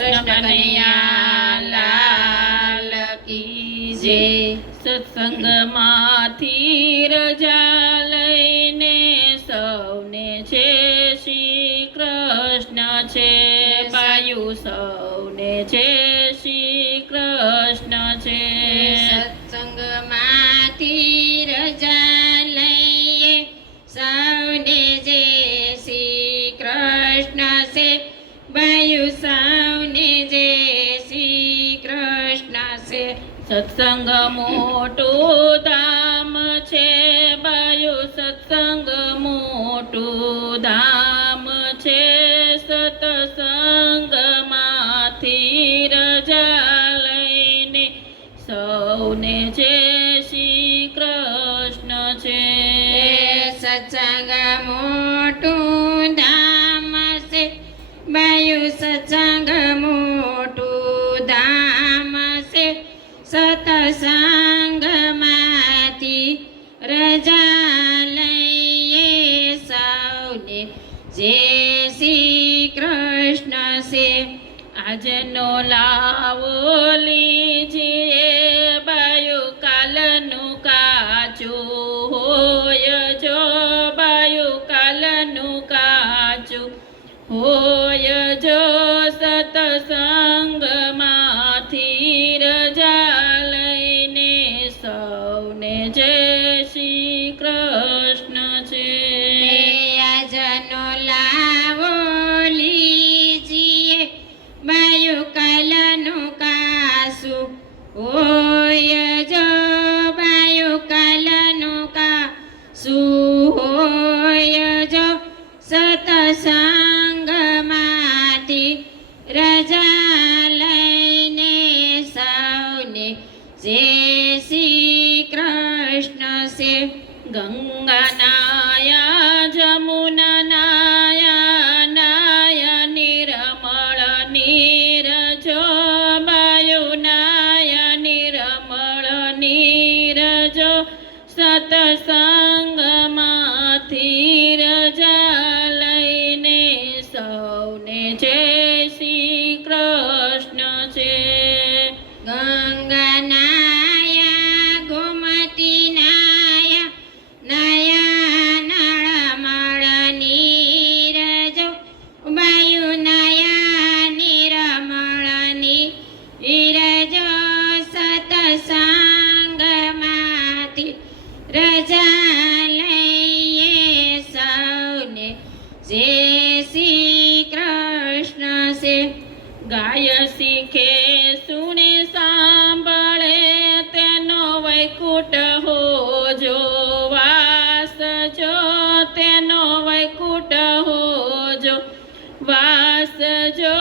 કૃષ્ણ કનૈયા લાલ કી જય. સત્સંગમાંથી રજા લઈને સૌને છે શ્રી કૃષ્ણ છે બાયુ સૌને છે શ્રી કૃષ્ણ છે. સત્સંગમાંથી રજા લઈએ સૌને જે શ્રી કૃષ્ણ છે બાયુ સૌને જે શ્રી કૃષ્ણ છે. સત્સંગ મોટું ધામ છે બાયુ સત્સંગ મોટું ધામ છે. સત્સંગમાંથી રજા લઈને સૌને જે શ્રી કૃષ્ણ છે. સત્સંગ મોટું ધામ છે બાયુ સત્સંગ મોટું ધામ છે. સત્સંગમાંથી રજા લઈએ સૌને જે શ્રી કૃષ્ણ છે. આજનો લાવો લીજીએ બાયુ કાલનું કાચું હોય જો બાયુ કાલનું કાચું હોય જો. સત્સંગમાંથી રજા લઈને સૌને જય શ્રી કૃષ્ણ છે. આજનો લાવો લીજીએ બાયુ કાલનું કાસું હોય જો બાયુ કાલનું કાસું હોય જો. સત્સંગમાંથી રજા લઈને સૌને જે શ્રી કૃષ્ણ છે. ગંગા નાયા જમુના નાયા નાયા નિર્મળ નીરજો બાયુ નાયા નિર્મળ નીરજો. સત્સંગમાંથી રજા લઈને સૌને જય શ્રી કૃષ્ણ છે. ગંગા નાયા ગોમતી નાયા નાયા નળમળ નીરજો બાયુ નાયા નિર્મળ નીરજો. સત્સંગમાંથી રજા લઈએ સૌને જે શ્રી કૃષ્ણ છે. ગાય શીખે સુને સાંભળે તેનો વૈકુંઠ હોજો વાસ જો તેનો વૈકુંઠ હોજો વાસ જો.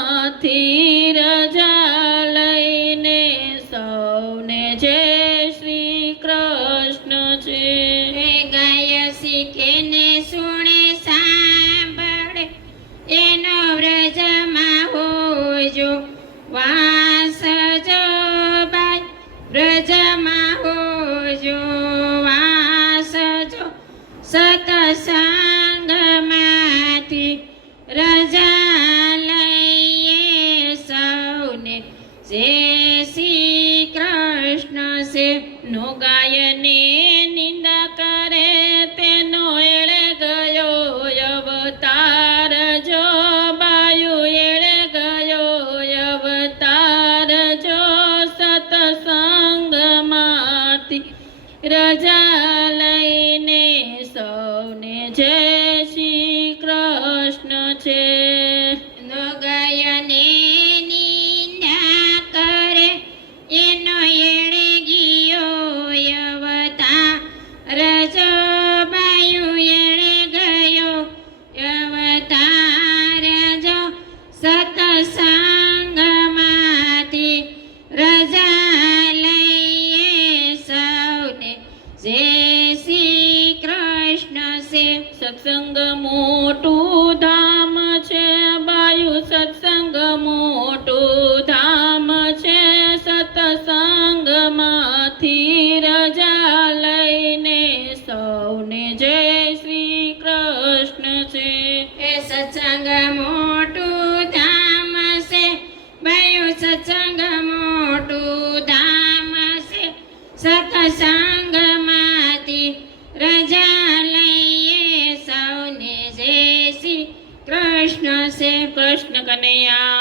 સત્સંગમાંથી રજા લઈને સૌને જય શ્રી કૃષ્ણ છે. ગાય શીખે ને સુણે સાંભળે એનો વ્રજમાં હોજો વાસ જો બાય વ્રજમાં હોજો વાસ જો. સત્સંગમાંથી રજા લઈએ સૌને જે શ્રી કૃષ્ણ છે. નો ગાયને નિંદા કરે તેનો એળે ગયો અવતાર જો બાયુ એળે ગયો અવતાર જો. સત્સંગમાંથી રજા લઈને સૌને જય શ્રી કૃષ્ણ છે. નો ગાયને નિંદા કરે એનો એળે ગયો અવતાર જો બાયુ એળે ગયો અવતાર જો. સત્સંગમાંથી રજા લઈએ સૌને જે શ્રી કૃષ્ણ છે. સત્સંગ મોટું ધામ છે કૃષ્ણ કનૈયા